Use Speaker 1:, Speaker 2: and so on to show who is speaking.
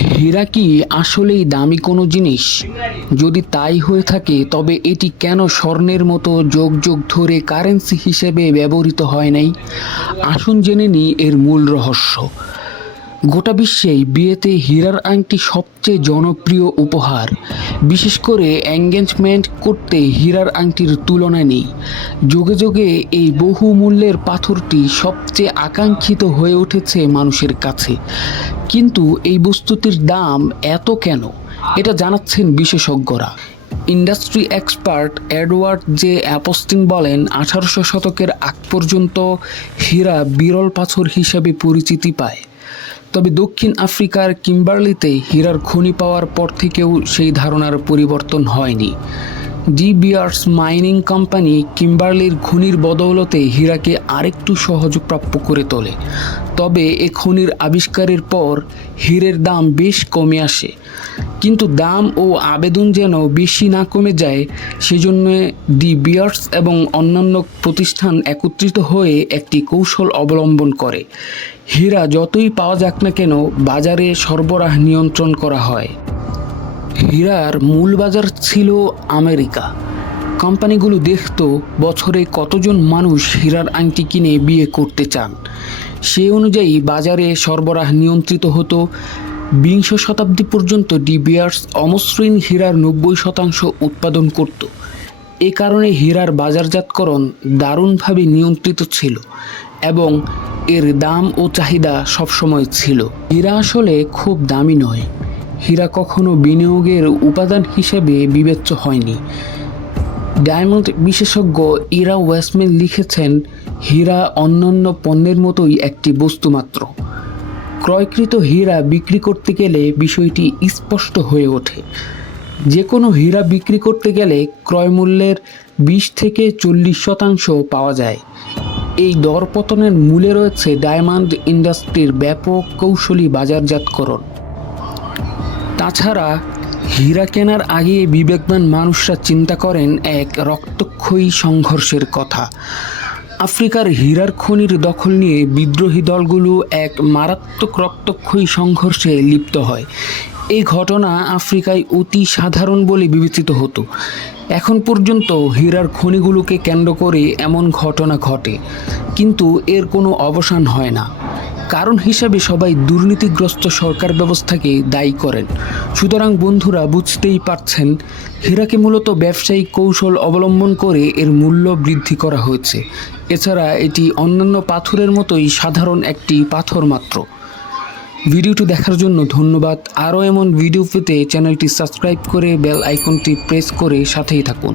Speaker 1: হীরা কি আসলেই দামি কোনো জিনিস? যদি তাই হয়ে থাকে, তবে এটি কেন স্বর্ণের মতো যোগ যোগ ধরে কারেন্সি হিসেবে ব্যবহৃত হয় নাই? আসুন জেনে নিই এর মূল রহস্য। গোটা বিশ্বেই বিয়েতে হীরার আংটি সবচেয়ে জনপ্রিয় উপহার। বিশেষ করে এঙ্গেজমেন্ট করতে হীরার আংটির তুলনা নেই। যুগে যুগে এই বহুমূল্যের পাথরটি সবচেয়ে আকাঙ্ক্ষিত হয়ে উঠেছে মানুষের কাছে। কিন্তু এই বস্তুটির দাম এত কেন? এটা জানাচ্ছেন বিশেষজ্ঞরা। Industry expert Edward J Epstein বলেন, আঠারোশো শতকের আগ পর্যন্ত হীরা বিরল পাথর হিসাবে পরিচিতি পায়। তবে দক্ষিণ আফ্রিকার কিম্বার্লিতে হীরার খনি পাওয়ার পর থেকেও সেই ধারণার পরিবর্তন হয়নি। ডি বিয়ার্স মাইনিং কোম্পানি কিম্বার্লির খনির বদৌলতে হীরাকে আরেকটু সহজপ্রাপ্য করে তোলে। তবে এ খনির আবিষ্কারের পর হীরের দাম বেশ কমে আসে। কিন্তু দাম ও আবেদন যেন বেশি না কমে যায়, সেজন্য ডি বিয়ার্স এবং অন্যান্য প্রতিষ্ঠান একত্রিত হয়ে একটি কৌশল অবলম্বন করে। হীরা যতই পাওয়া যাক না কেন বাজারে সরবরাহ নিয়ন্ত্রণ করা হয়। হীরার মূল বাজার ছিল আমেরিকা। কোম্পানিগুলো দেখত বছরে কতজন মানুষ হীরার আংটি কিনে বিয়ে করতে চান। সে অনুযায়ী বাজারে সরবরাহ নিয়ন্ত্রিত হতো। বিংশ শতাব্দী পর্যন্ত ডিবিয়ার্স অমসৃণ হীরার নব্বই শতাংশ উৎপাদন করত। এ কারণে হীরার বাজারজাতকরণ দারুণভাবে নিয়ন্ত্রিত ছিল এবং এর দাম ও চাহিদা সবসময় ছিল। হীরা আসলে খুব দামি নয়। হীরা কখনো বিনিয়োগের উপাদান হিসেবে বিবেচ্য হয়নি। ডায়মন্ড বিশেষজ্ঞ ইরা ওয়েস্টম্যান লিখেছেন, হীরা অন্যান্য পণ্যের মতোই একটি বস্তু মাত্র। ক্রয়কৃত হীরা বিক্রি করতে গেলে বিষয়টি স্পষ্ট হয়ে ওঠে। যে কোনো হীরা বিক্রি করতে গেলে ক্রয়মূল্যের বিশ থেকে চল্লিশ শতাংশ পাওয়া যায়। এই দরপতনের মূলে রয়েছে ডায়মন্ড ইন্ডাস্ট্রির ব্যাপক কৌশলী বাজারজাতকরণ। তাছাড়া হীরা কেনার আগে বিবেকবান মানুষরা চিন্তা করেন এক রক্তক্ষয়ী সংঘর্ষের কথা। আফ্রিকার হীরার খনির দখল নিয়ে বিদ্রোহী দলগুলো এক মারাত্মক রক্তক্ষয়ী সংঘর্ষে লিপ্ত হয়। এই ঘটনা আফ্রিকায় অতি সাধারণ বলে বিবেচিত হতো। এখন পর্যন্ত হীরার খনিগুলোকে কেন্দ্র করে এমন ঘটনা ঘটে, কিন্তু এর কোনো অবসান হয় না। কারণ হিসাবে সবাই দুর্নীতিগ্রস্ত সরকার ব্যবস্থাকে দায়ী করেন। সুতরাং বন্ধুরা, বুঝতেই পারছেন, হীরাকে মূলত ব্যবসায়িক কৌশল অবলম্বন করে এর মূল্য বৃদ্ধি করা হয়েছে। এছাড়া এটি অন্যান্য পাথরের মতোই সাধারণ একটি পাথর মাত্র। ভিডিওটি দেখার জন্য ধন্যবাদ। আরও এমন ভিডিও পেতে চ্যানেলটি সাবস্ক্রাইব করে বেল আইকনটি প্রেস করে সাথেই থাকুন।